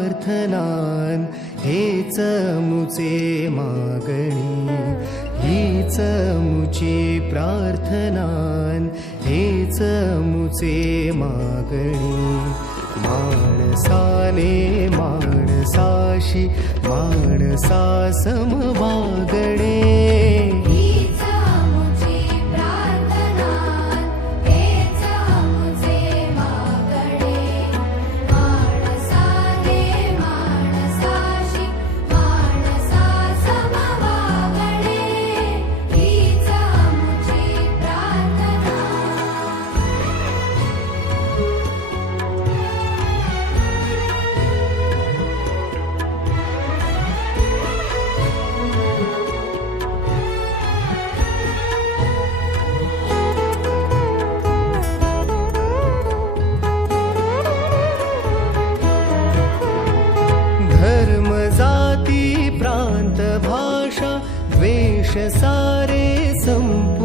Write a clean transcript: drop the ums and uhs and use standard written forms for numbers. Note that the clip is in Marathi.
प्रार्थनान हेच मुचे मागणी, हीच मुची प्रार्थनान हेच मुचे मागणी. माणसाने माणसाशी माणसा समवागणे, जाती प्रांत भाषा द्वेष सारे संप